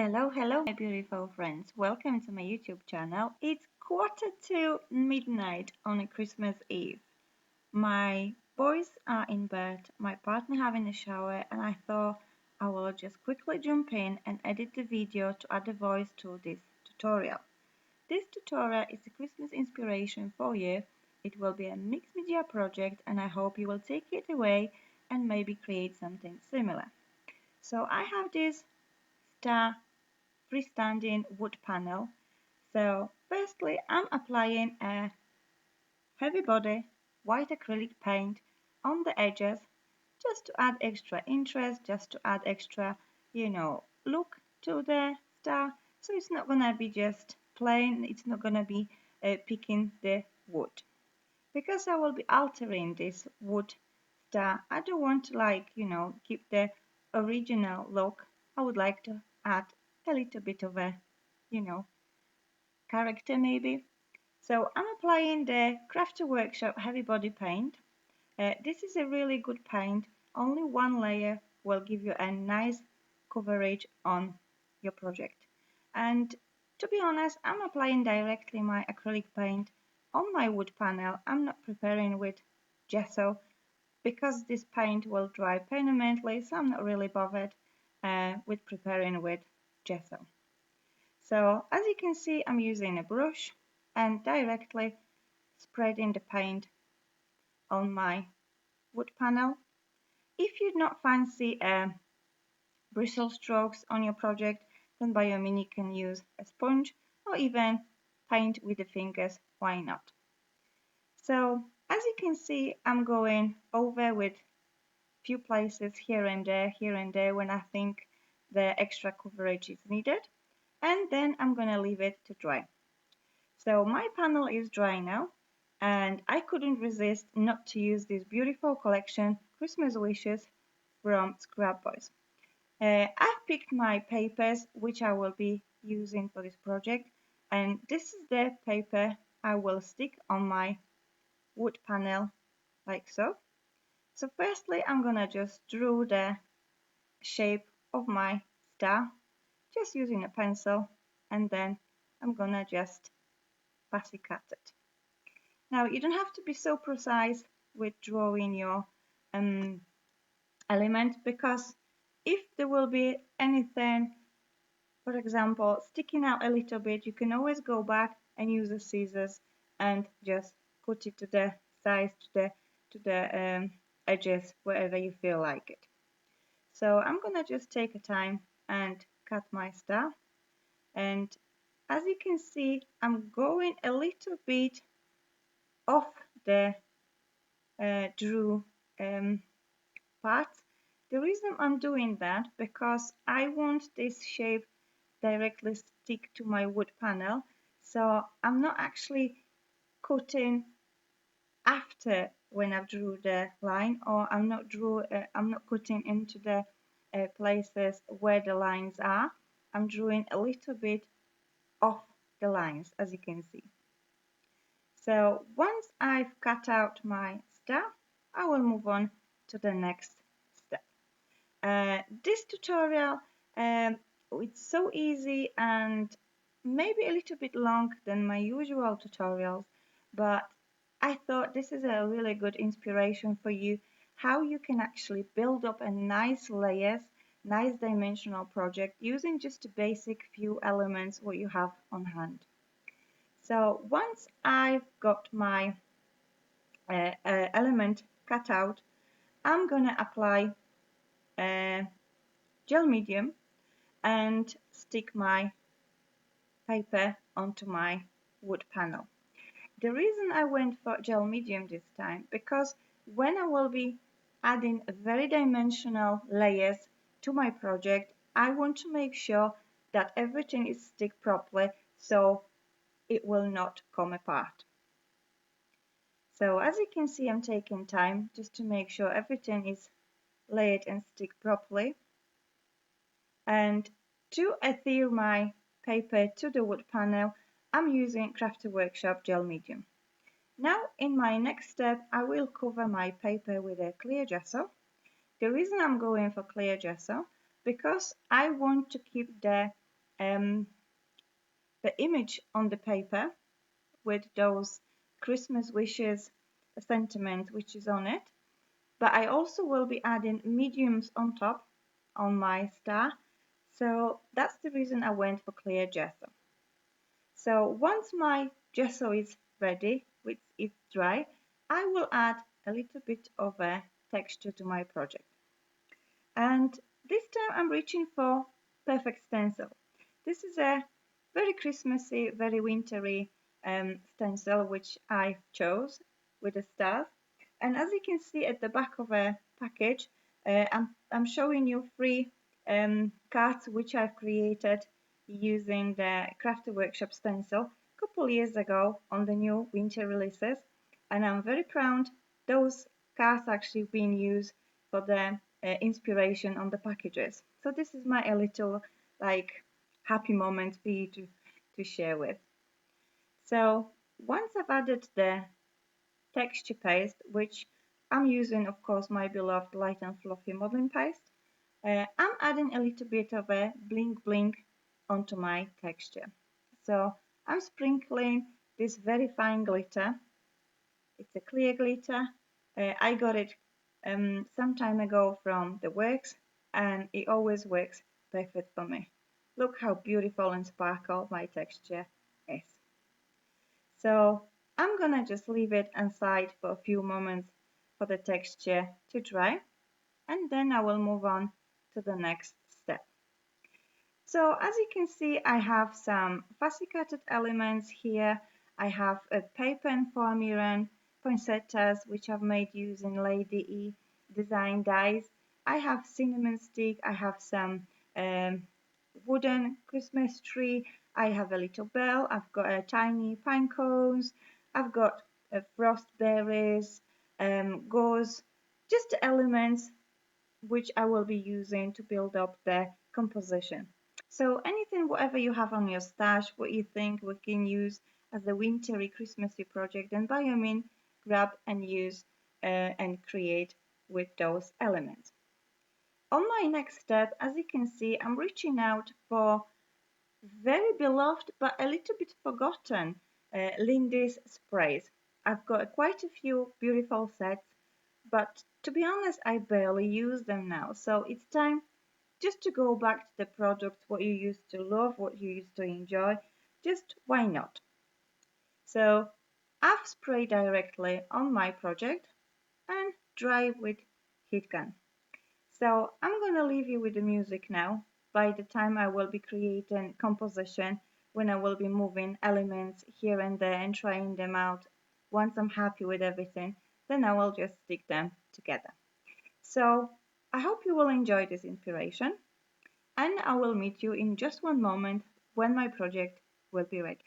Hello, my beautiful friends. Welcome to my YouTube channel. It's 1:45 on a Christmas Eve. My boys are in bed, my partner having a shower, and I thought I will just quickly jump in and edit the video to add a voice to this tutorial. This tutorial is a Christmas inspiration for you. It will be a mixed media project, and I hope you will take it away and maybe create something similar. So I have this star freestanding wood panel. So firstly, I'm applying a heavy body white acrylic paint on the edges just to add extra interest, just to add extra, look to the star. So it's not gonna be just plain, it's not gonna be picking the wood. Because I will be altering this wood star, I don't want to keep the original look. I would like to add a little bit of a, you know, character maybe. So I'm applying the Crafter Workshop Heavy Body Paint. This is a really good paint. Only one layer will give you a nice coverage on your project. And to be honest, I'm applying directly my acrylic paint on my wood panel. I'm not preparing with gesso because this paint will dry permanently, so I'm not really bothered with preparing with gesso. So as you can see, I'm using a brush and directly spreading the paint on my wood panel. If you do not fancy bristle strokes on your project, then by all means you can use a sponge or even paint with the fingers, why not? So as you can see, I'm going over with few places here and there when I think the extra coverage is needed, and then I'm gonna leave it to dry. So my panel is dry now, and I couldn't resist not to use this beautiful collection Christmas Wishes from ScrapBoys. I've picked my papers which I will be using for this project, and this is the paper I will stick on my wood panel like so. So firstly I'm gonna just draw the shape of my star just using a pencil, and then I'm gonna just fussy cut it. Now you don't have to be so precise with drawing your element, because if there will be anything, for example, sticking out a little bit, you can always go back and use the scissors and just cut it to the size, to the edges, wherever you feel like it. So I'm gonna just take a time and cut my star, and as you can see, I'm going a little bit off the drew part. The reason I'm doing that, because I want this shape directly stick to my wood panel, so I'm not actually cutting after when I've drew the line, or I'm not cutting into the places where the lines are. I'm drawing a little bit off the lines, as you can see. So once I've cut out my star, I will move on to the next step. This tutorial, it's so easy and maybe a little bit long than my usual tutorials, but I thought this is a really good inspiration for you, how you can actually build up a nice layers, nice dimensional project using just the basic few elements what you have on hand. So once I've got my element cut out, I'm gonna apply gel medium and stick my paper onto my wood panel. The reason I went for gel medium this time, because when I will be adding very dimensional layers to my project, I want to make sure that everything is stick properly so it will not come apart. So as you can see, I'm taking time just to make sure everything is laid and stick properly. And to adhere my paper to the wood panel, I'm using Crafter Workshop Gel Medium. Now in my next step, I will cover my paper with a clear gesso. The reason I'm going for clear gesso, because I want to keep the the image on the paper with those Christmas wishes sentiment which is on it. But I also will be adding mediums on top on my star. So that's the reason I went for clear gesso. So once my gesso is ready, which is dry, I will add a little bit of a texture to my project. And this time I'm reaching for Perfect Stencil. This is a very Christmassy, very wintry stencil which I chose with the stars. And as you can see at the back of a package, I'm showing you three cards which I've created using the Crafty Workshop stencil a couple years ago on the new winter releases. And I'm very proud those cards actually being used for the inspiration on the packages. So this is my little like happy moment for you to share with. So once I've added the texture paste, which I'm using of course my beloved light and fluffy modeling paste, I'm adding a little bit of a bling bling onto my texture. So I'm sprinkling this very fine glitter. It's a clear glitter. I got it some time ago from the works, and it always works perfect for me. Look how beautiful and sparkle my texture is. So I'm gonna just leave it aside for a few moments for the texture to dry, and then I will move on to the next step. So as you can see, I have some fussy cutted elements here. I have a paper and Fuamiran poinsettias, which I've made using Lady E design dies. I have cinnamon stick. I have some wooden Christmas tree. I have a little bell. I've got a tiny pine cones. I've got frost berries, gauze, just elements which I will be using to build up the composition. So anything, whatever you have on your stash, what you think we can use as a wintry Christmassy project, then by all means grab and use and create with those elements. On my next step, as you can see, I'm reaching out for very beloved but a little bit forgotten Lindy's sprays. I've got quite a few beautiful sets, but to be honest, I barely use them now. So it's time just to go back to the products, what you used to love, what you used to enjoy. Just why not? So I've sprayed directly on my project and dry with heat gun. So I'm gonna leave you with the music now. By the time I will be creating composition, when I will be moving elements here and there and trying them out, once I'm happy with everything, then I will just stick them together. So I hope you will enjoy this inspiration, and I will meet you in just one moment when my project will be ready.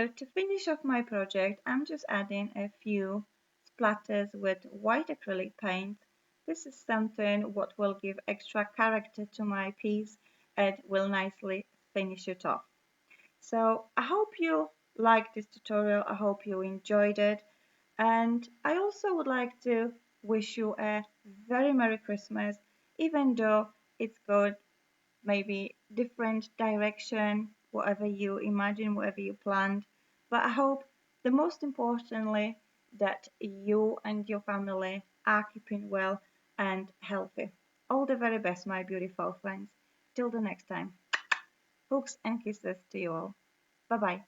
So to finish off my project, I'm just adding a few splatters with white acrylic paint. This is something what will give extra character to my piece and will nicely finish it off. So I hope you liked this tutorial. I hope you enjoyed it. And I also would like to wish you a very Merry Christmas, even though it's got maybe different direction, whatever you imagine, whatever you planned. But I hope the most importantly that you and your family are keeping well and healthy. All the very best, my beautiful friends. Till the next time. Hugs and kisses to you all. Bye bye.